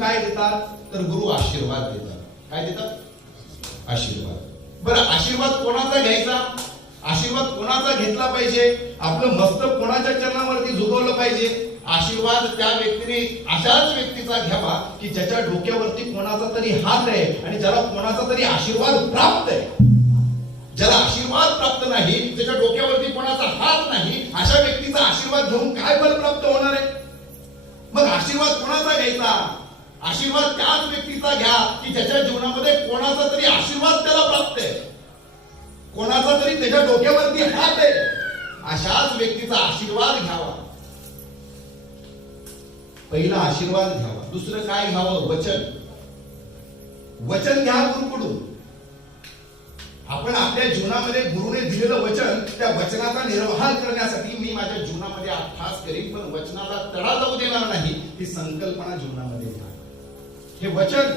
काय देतात? तर गुरु आशीर्वाद देतात. काय देतात? आशीर्वाद. बरं आशीर्वाद कोणाचा घ्यायचा? आशीर्वाद कोणाचा घेतला पाहिजे? आपलं मस्तक कोणाच्या चरणावरती झुकवलं पाहिजे? आशीर्वाद त्या व्यक्तीने अशाच व्यक्तीचा घ्यावा की ज्याच्या डोक्यावरती कोणाचा तरी हात आहे आणि ज्याला कोणाचा तरी आशीर्वाद प्राप्त आहे. ज्याला आशीर्वाद प्राप्त नाही त्याच्या डोक्यावरती कोणाचा हात नाही अशा व्यक्तीचा आशीर्वाद घेऊन काय फल प्राप्त होणार आहे? मग आशीर्वाद कोणाचा घ्यायचा? आशीर्वाद त्याच व्यक्तीचा घ्या की ज्याच्या जीवनामध्ये कोणाचा तरी आशीर्वाद त्याला प्राप्त आहे. कोणाचा तरी त्याच्या डोक्यावरती हात आहे. अशाच व्यक्तीचा आशीर्वाद घ्यावा. पहिला आशीर्वाद घ्यावा. दुसरं काय घ्यावं? वचन. वचन घ्या गुरुकडून. आपण आपल्या जीवनामध्ये गुरुने दिलेलं वचन त्या वचनाचा निर्वाह करण्यासाठी मी माझ्या जीवनामध्ये अभ्यास करीन पण वचनाला तडा जाऊ देणार नाही. ही संकल्पना जीवनामध्ये घ्या. हे वचन.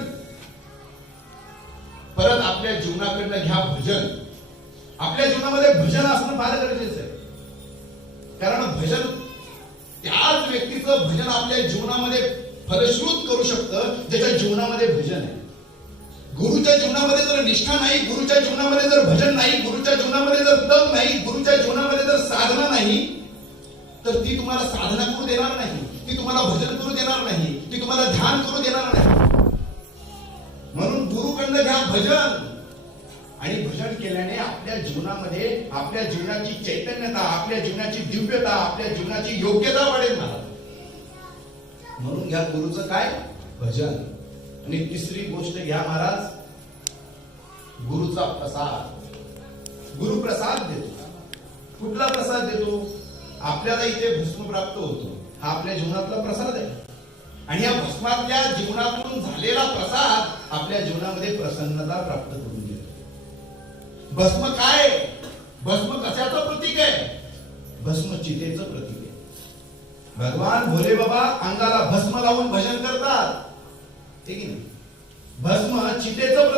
परत आपल्या जीवनाकडनं घ्या भजन. आपल्या जीवनामध्ये भजन असणं फार गरजेचं आहे. कारण भजन त्याच व्यक्तीचं भजन आपल्या जीवनामध्ये फलश्रुत करू शकतं ज्याच्या जीवनामध्ये भजन आहे. गुरुच्या जीवनामध्ये जर निष्ठा नाही गुरुच्या जीवनामध्ये जर भजन नाही गुरुच्या जीवनामध्ये जर दम नाही गुरुच्या जीवनामध्ये जर साधना नाही तर ती तुम्हाला साधना करू देणार नाही ती तुम्हाला भजन करू देणार नाही ती तुम्हाला ध्यान करू भजन. आणि भजन केल्याने आपल्या जीवनामध्ये आपल्या जीवनाची चैतन्यता आपल्या जीवनाची दिव्यता आपल्या जीवनाची योग्यता वाढेल ना म्हणून घ्या गुरुचं काय? भजन. आणि तिसरी गोष्ट घ्या महाराज गुरुचा प्रसाद. गुरु प्रसाद देतो. कुठला प्रसाद देतो? आपल्याला इथे भस्म प्राप्त होतो. हा आपल्या जीवनातला प्रसाद आहे. आणि या भस्मातल्या जीवनातून झालेला प्रसाद आपल्या जीवनामध्ये प्रसन्नता प्राप्त करून देतो. भस्म काय? भस्म कशाचं प्रतीक आहे? भस्म चितेचं प्रतीक आहे. भगवान भोले बाबा अंगाला भस्म लावून भजन करतात. ठीक आहे भस्म चितेचं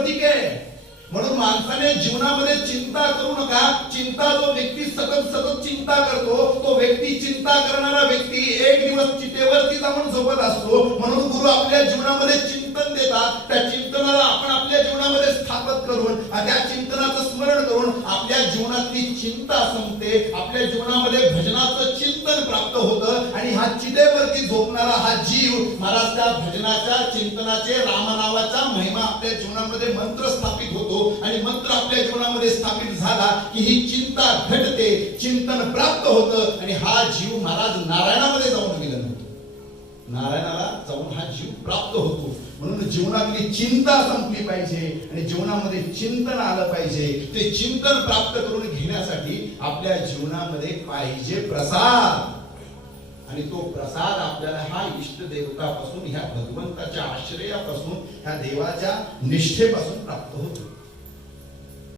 म्हणून माणसाने जीवनामध्ये चिंता करू नका. चिंता जो व्यक्ती सतत सतत चिंता करतो तो व्यक्ती चिंता करणारा व्यक्ती एक दिवस चितेवरती जाऊन झोपत असतो. म्हणून गुरु आपल्या जीवनामध्ये चिंतन देतात. त्या चिंतनाला आपण आपल्या जीवनामध्ये स्थापित करून त्या चिंतनाचं स्मरण करून आपल्या जीवनातली चिंता संपते. आपल्या जीवनामध्ये भजनाचं चिंतन प्राप्त होतं आणि हा चितेवरती झोपणारा हा जीव महाराज त्या भजनाच्या चिंतनाचे रामनावाचा महिमा आपल्या जीवनामध्ये मंत्र स्थापित होतो. आणि मंत्र आपल्या जीवनामध्ये स्थापित झाला की ही चिंता घटते चिंतन प्राप्त होतं आणि हा जीव महाराज नारायणामध्ये जाऊन मिलन होतो. नारायणाला जाऊन हा जीव प्राप्त होतो. म्हणून जीवनातली चिंता संपली पाहिजे आणि जीवनामध्ये चिंतन आलं पाहिजे. ते चिंतन प्राप्त करून घेण्यासाठी आपल्या जीवनामध्ये पाहिजे प्रसाद. आणि तो प्रसाद आपल्याला हा इष्ट देवतापासून ह्या भगवंताच्या आश्रयापासून ह्या देवाच्या निष्ठेपासून प्राप्त होतो.